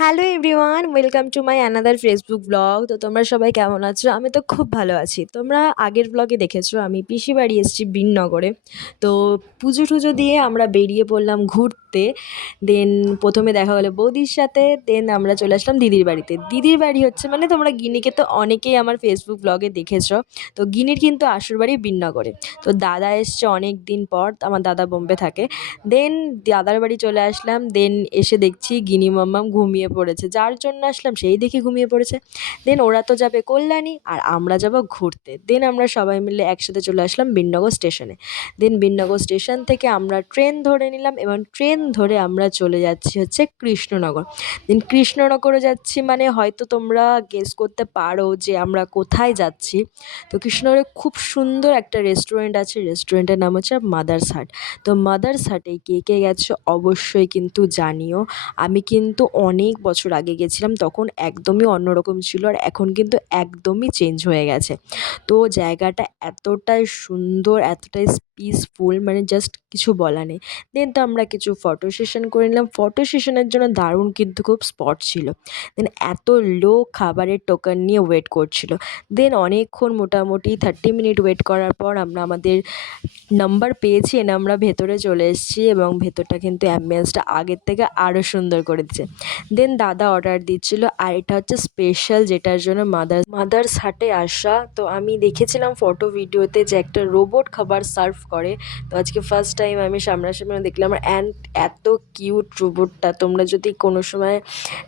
Hello everyone, welcome to my another Facebook blog. তো তোমরা সবাই কেমন আছো? আমি তো খুব ভালো আছি। তোমরা আগের ব্লগে দেখেছো আমি পিসি বাড়ি এসেছি বিননগরে। তো পুজো টুজো দিয়ে আমরা বেরিয়ে পড়লাম ঘুরতে। দেন প্রথমে দেখা হলো বৌদির সাথে, দেন আমরা চলে আসলাম দিদির বাড়িতে। দিদির বাড়ি হচ্ছে মানে তোমরা গিনিকে তো অনেকেই আমার ফেসবুক ব্লগে দেখেছো। তো গিনির কিন্তু আসল বাড়ি বিননগরে। তো দাদা এসছে অনেক দিন পর, আমার দাদা বোম্বে থাকে। দেন দাদার বাড়ি চলে আসলাম। দেন এসে দেখছি গিনি মাম্মাম ঘুমিয়ে পড়েছে, যার জন্য আসলাম সেই দেখি ঘুমিয়ে পড়েছে। দেন ওরা তো যাবে কল্যাণী আর আমরা যাব ঘুরতে। দেন আমরা সবাই মিলে একসাথে চলে আসলাম বিননগর স্টেশনে। দেন বিননগর স্টেশন থেকে আমরা ট্রেন ধরে নিলাম এবং ট্রেন ধরে আমরা চলে যাচ্ছি হচ্ছে কৃষ্ণনগর। দেন কৃষ্ণনগরে যাচ্ছি মানে হয়তো তোমরা গেস করতে পারো যে আমরা কোথায় যাচ্ছি। তো কৃষ্ণনগরে খুব সুন্দর একটা রেস্টুরেন্ট আছে, রেস্টুরেন্টের নাম হচ্ছে মাদার্স হাট। তো মাদার্স হাটে কে কে গেছো অবশ্যই কিন্তু জানিও। আমি কিন্তু অনেক বছর আগে গেছিলাম, তখন একদমই অন্যরকম ছিল আর এখন কিন্তু একদমই চেঞ্জ হয়ে গেছে। তো জায়গাটা এতটাই সুন্দর, এতটাই পিসফুল, মানে জাস্ট কিছু বলা নেই। দেন তো আমরা কিছু ফটো সেশন করে নিলাম। ফটো সেশনের জন্য দারুণ কিন্তু খুব স্পট ছিল। দেন এত লোক খাবারের টোকেন নিয়ে ওয়েট করছিল। দেন অনেকক্ষণ মোটামুটি 30 মিনিট ওয়েট করার পর আমরা আমাদের নাম্বার পেয়েছি, এনে আমরা ভেতরে চলে এসেছি এবং ভেতরটা কিন্তু অ্যাম্বিয়েন্সটা আগের থেকে আরও সুন্দর করে দিচ্ছে। দেন দাদা অর্ডার দিচ্ছিল আর এটা হচ্ছে স্পেশাল, যেটার জন্য মাদার্স হাটে আসা। তো আমি দেখেছিলাম ফটো ভিডিওতে যে একটা রোবট খাবার সার্ভ করে। তো আজকে ফার্স্ট টাইম আমি সামনাসামনি দেখলাম। অ্যান্ড এত কিউট রোবটটা, তোমরা যদি কোনো সময়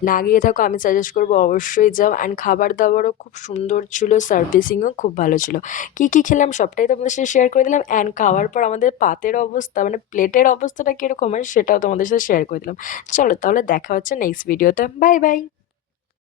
না গিয়ে থাকো আমি সাজেস্ট করবো অবশ্যই যাও। অ্যান্ড খাবার দাবারও খুব সুন্দর ছিল, সার্ভিসিংও খুব ভালো ছিল। কী কী খেলাম সবটাই তোমাদের সাথে শেয়ার করে দিলাম। অ্যান্ড খাওয়ার পর আমাদের পাতের অবস্থা, মানে প্লেটের অবস্থাটা কীরকম হয় সেটাও তোমাদের সাথে শেয়ার করে দিলাম। চলো তাহলে দেখা হচ্ছে নেক্সট ভিডিওতে। Bye bye.